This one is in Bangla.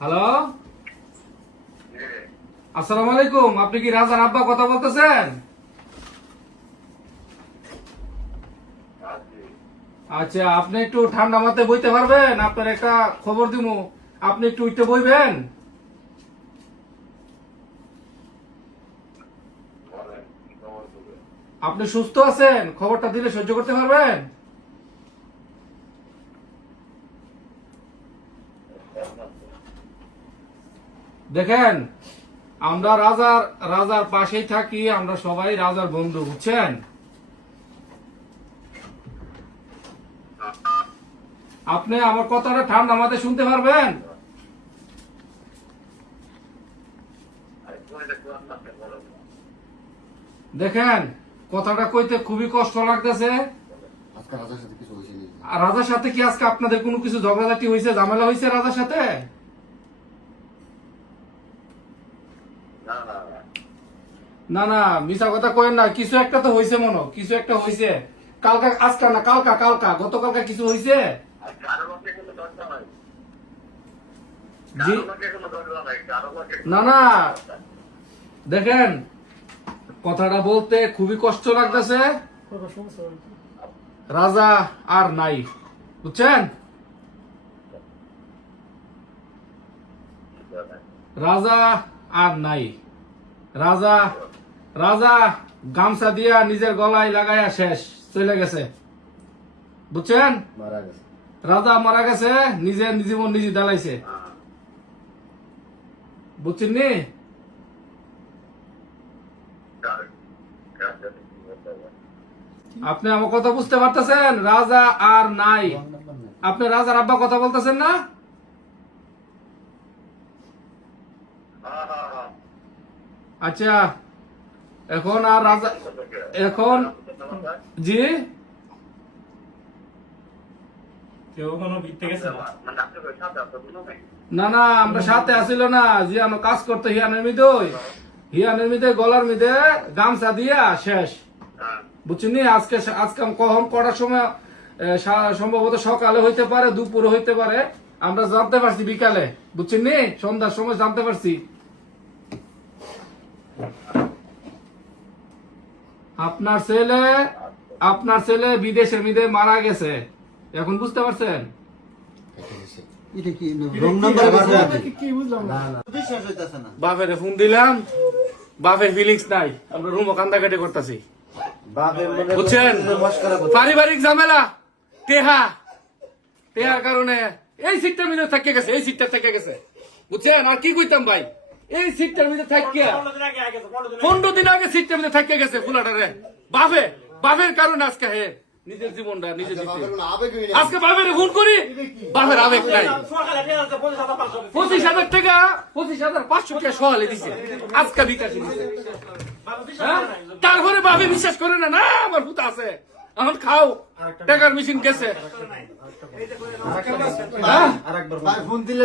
হ্যালো, আসসালামু আলাইকুম। আপনি কি রাজার আব্বা কথা বলতেছেন? আচ্ছা, আপনি একটু ঠান্ডা মাথায় বইতে পারবেন? আপনার একটা খবর দিমু, আপনি একটু উঠতে বইবেন? আপনি সুস্থ আছেন? খবরটা দিলে সহ্য করতে পারবেন? দেখেন, আমরা রাজার রাজার পাশেই থাকি, আমরা সবাই রাজার বন্ধু, বুঝছেন? আপনি আমার কথাটা ঠান্ডা মাথায় শুনতে পারবেন? দেখেন, কথাটা কইতে খুবই কষ্ট লাগতেছে। আজকে রাজার সাথে কিছু হয়েছে নাকি? আর রাজার সাথে কি আজকে আপনাদের কোনো কিছু ঝগড়াঝাটি হয়েছে, ঝামেলা হয়েছে রাজার সাথে? না না, মিছা কথা কইেন না। কিছু একটা তো হয়েছে, মনে কিছু একটা হয়েছে। কালকা, আজকে না, কালকা কালকা গতকালকা কিছু হয়েছে। জি না না, দেখেন, কথাটা বলতে খুবই কষ্ট লাগতেছে। রাজা আর নাই, বুঝছেন? রাজা আর নাই। রাজা রাজা গামছা দিয়া নিজের গলায় লাগাইয়া শেষ, চলে গেছে, বুঝছেন? মারা গেছে। রাজা মারা গেছে, নিজের জীবন নিজে দালাইছে, বুঝছেন নি? আপনি আমার কথা বুঝতে পারতেছেন? রাজা আর নাই। আপনি রাজার আব্বা কথা বলতেছেন না? আচ্ছা, এখন আর রাজা, এখন জি না না, আমরা সাথে আসিল না, জিয়ানো কাজ করতে হিয়ানের মিদে গলার মিদে গামছা দিয়া শেষ, বুঝছেন? আজকে আজকে কখন কটার সময়, সম্ভবত সকালে হইতে পারে, দুপুরে হইতে পারে, আমরা জানতে পারছি বিকালে, বুঝছেন নি? সন্ধ্যার সময় জানতে পারছি। আপনার ছেলে বিদেশের মিদে মারা গেছে, এখন বুঝতে পারছেন? এটা কি রং নাম্বার আছে? বাপের ফোন দিলাম, বাপের ফিলিংস নাই, আমরা রুমও কান্দাকাটি করতেছি, বুঝছেন? পারিবারিক ঝামেলা, টেহার কারণে এই সিটটার মধ্যে থেকে গেছে, এই সিটটা থেকে গেছে, বুঝছেন? আর কি কইতাম ভাই, এই সিটটার মধ্যে থাকিয়া 15 দিন আগে সিটটার মধ্যে থেকে গেছে ফুলাটারে। বাপের কারণে আজকে হে নিজের জীবনটা নিজে দিতে, আজকে বাপের ফোন করি, বাপের আবেগ নাই। 25,000 টাকা, 25,500 টাকা সহালে দিছে, আজকে বিকাশে দিছে। তারপরে বাপে বিশ্বাস করে না, না আমার ভূত আছে, এখন খাও, টাকার মেশিন গেছে। ফোন দিলে